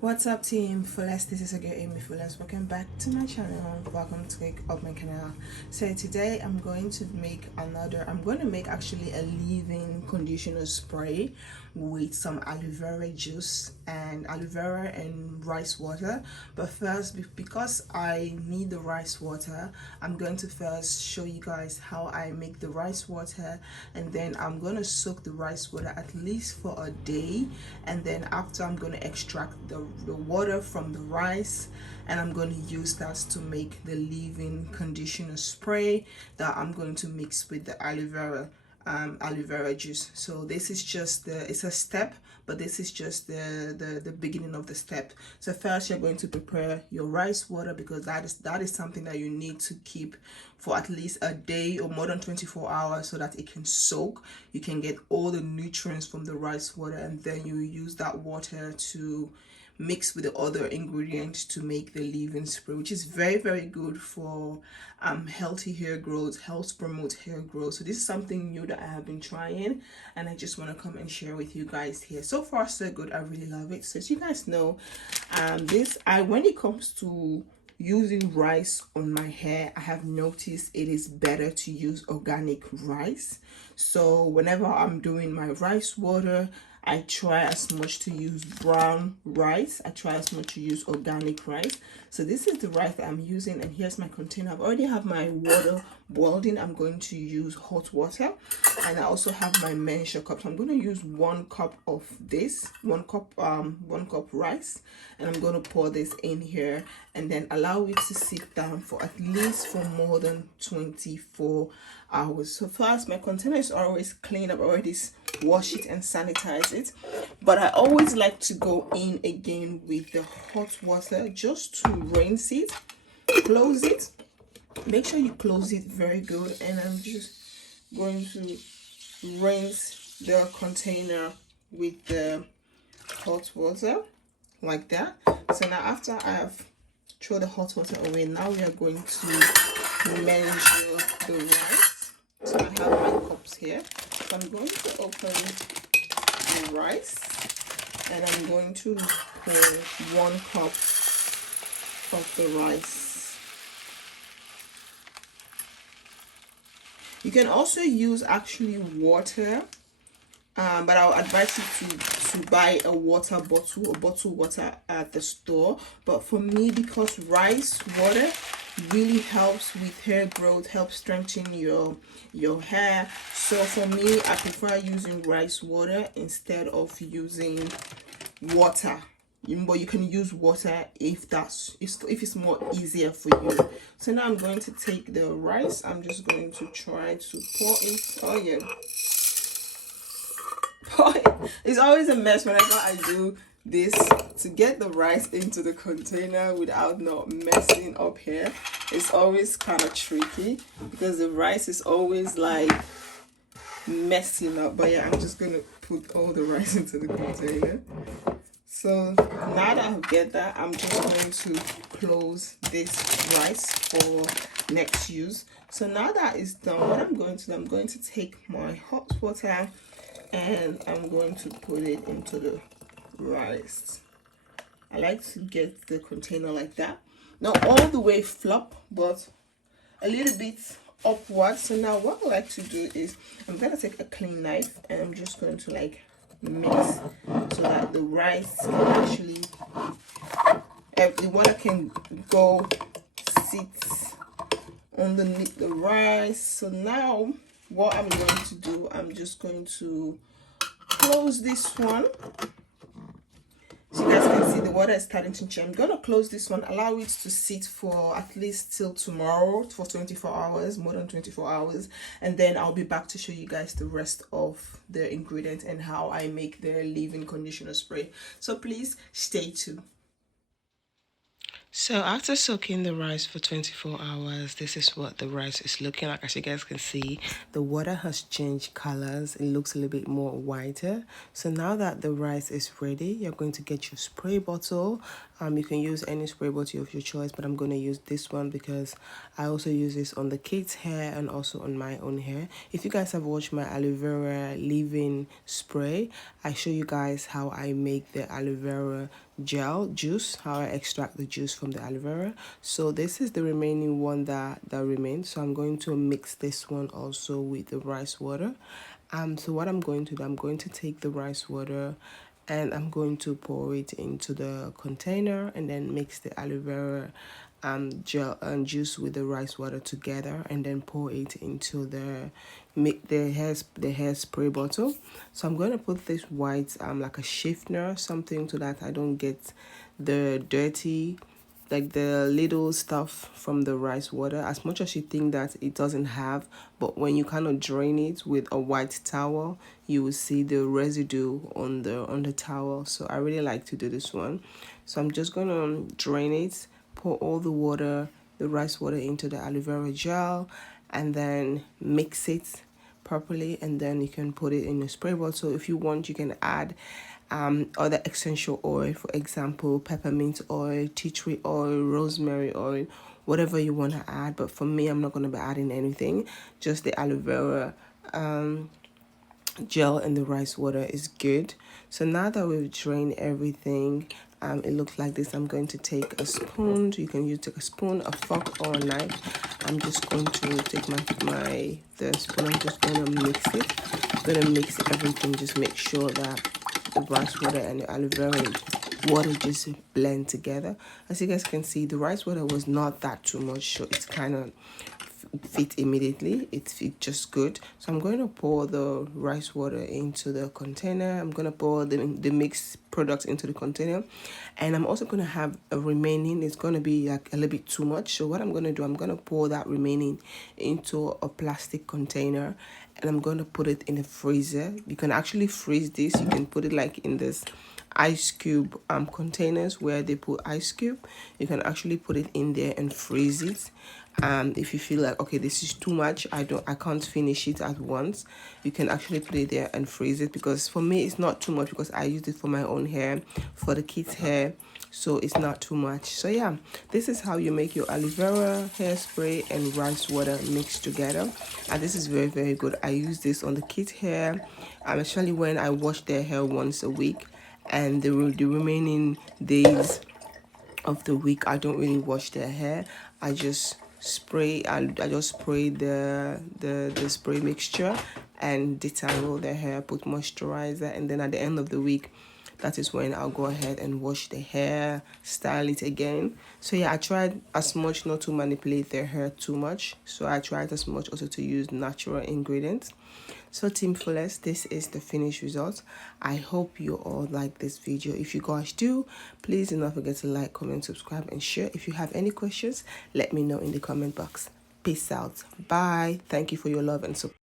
What's up, team Fullest? This is again AMIFULLEST. Welcome back to my channel. Welcome to my canal. So today I'm going to make actually a leave-in conditioner spray with some aloe vera juice and aloe vera and rice water. But first, because I need the rice water, I'm going to first show you guys how I make the rice water, and then I'm going to soak the rice water at least for a day, and then after I'm going to extract the water from the rice, and I'm going to use that to make the leave-in conditioner spray that I'm going to mix with the aloe vera juice. So this is just it's a step, but this is just the beginning of the step. So first you're going to prepare your rice water, because that is something that you need to keep for at least a day or more than 24 hours so that it can soak. You can get all the nutrients from the rice water, and then you use that water to mix with the other ingredients to make the leave-in spray, which is very good for healthy hair growth, helps promote hair growth. So this is something new that I have been trying, and I just want to come and share with you guys here. So far so good. I really love it. So as you guys know, when it comes to using rice on my hair, I have noticed it is better to use organic rice. So whenever I'm doing my rice water, I try as much to use brown rice. I try as much to use organic rice. So this is the rice that I'm using, and here's my container. I already have my water boiling. I'm going to use hot water, and I also have my measure cup. So I'm going to use 1 cup of this, 1 cup rice, and I'm going to pour this in here, and then allow it to sit down for at least for more than 24 hours. So first, my container is always clean. I've already wash it and sanitize it, but I always like to go in again with the hot water just to rinse it, close it. Make sure you close it very good, and I'm just going to rinse the container with the hot water like that. So now after I have thrown the hot water away, now we are going to measure the rice. So I have my cups here. So I'm going to open the rice, and I'm going to pour 1 cup of the rice. You can also use actually water, but I'll advise you to buy a water bottle or bottled water at the store. But for me, because rice water really helps with hair growth, helps strengthen your hair, so for me I prefer using rice water instead of using water. But you can use water if it's more easier for you. So now I'm going to take the rice. I'm just going to try to pour it. Oh yeah, pour it. It's always a mess whenever I do this to get the rice into the container without not messing up here. It's always kind of tricky because the rice is always like messing up. But yeah, I'm just gonna put all the rice into the container. So now that I get that, I'm just going to close this rice for next use. So now that it's done, what I'm going to take my hot water, and I'm going to put it into the rice. I like to get the container like that, not all the way flop, but a little bit upward. So now what I like to do is I'm gonna take a clean knife, and I'm just going to like mix so that the rice can actually, the water can go sit underneath the rice. So now what I'm going to do, I'm just going to close this one. So you guys can see the water is starting to change. I'm going to close this one, allow it to sit for at least till tomorrow for 24 hours, more than 24 hours. And then I'll be back to show you guys the rest of the ingredients and how I make the leave-in conditioner spray. So please stay tuned. So after soaking the rice for 24 hours, this is what the rice is looking like. As you guys can see, the water has changed colors. It looks a little bit more whiter. So now that the rice is ready, you're going to get your spray bottle. You can use any spray bottle of your choice, but I'm going to use this one because I also use this on the kids' hair and also on my own hair. If you guys have watched my aloe vera leave-in spray, I show you guys how I make the aloe vera gel juice, how I extract the juice from the aloe vera. So this is the remaining one that remains. So I'm going to mix this one also with the rice water. So what I'm going to do, I'm going to take the rice water and I'm going to pour it into the container and then mix the aloe vera gel and juice with the rice water together, and then pour it into the hairspray bottle. So I'm going to put this white like a shifter, something so that I don't get the dirty, like the little stuff from the rice water, as much as you think that it doesn't have. But when you kind of drain it with a white towel, you will see the residue on the towel. So I really like to do this one. So I'm just gonna drain it, pour all the water, the rice water, into the aloe vera gel, and then mix it properly, and then you can put it in a spray bottle. If you want, you can add other essential oil, for example peppermint oil, tea tree oil, rosemary oil, whatever you want to add. But for me, I'm not going to be adding anything, just the aloe vera gel and the rice water is good. So now that we've drained everything, it looks like this. I'm going to take a spoon. You can take a spoon, a fork, or a knife. I'm just going to take the spoon. I'm just going to mix it. I'm going to mix everything. Just make sure that the rice water and the aloe vera water just blend together. As you guys can see, the rice water was not that too much, so it's kind of fit immediately. It fit just good. So I'm going to pour the rice water into the container. I'm going to pour the mixed products into the container, and I'm also going to have a remaining. It's going to be like a little bit too much, so what I'm going to do, I'm going to pour that remaining into a plastic container, and I'm going to put it in the freezer. You can actually freeze this. You can put it like in this ice cube containers where they put ice cube. You can actually put it in there and freeze it. If you feel like, okay, this is too much, I can't finish it at once, you can actually put it there and freeze it. Because for me, it's not too much, because I use it for my own hair, for the kids' hair, so it's not too much. So yeah, this is how you make your aloe vera hairspray and rice water mixed together, and this is very, very good. I use this on the kids' hair, especially when I wash their hair once a week, and the remaining days of the week I don't really wash their hair. I just spray the spray mixture and detangle their hair, put moisturizer, and then at the end of the week, that is when I'll go ahead and wash the hair, style it again. So yeah, I tried as much not to manipulate their hair too much. So I tried as much also to use natural ingredients. So Team Fullest, this is the finished result. I hope you all like this video. If you guys do, please do not forget to like, comment, subscribe, and share. If you have any questions, let me know in the comment box. Peace out. Bye. Thank you for your love and support.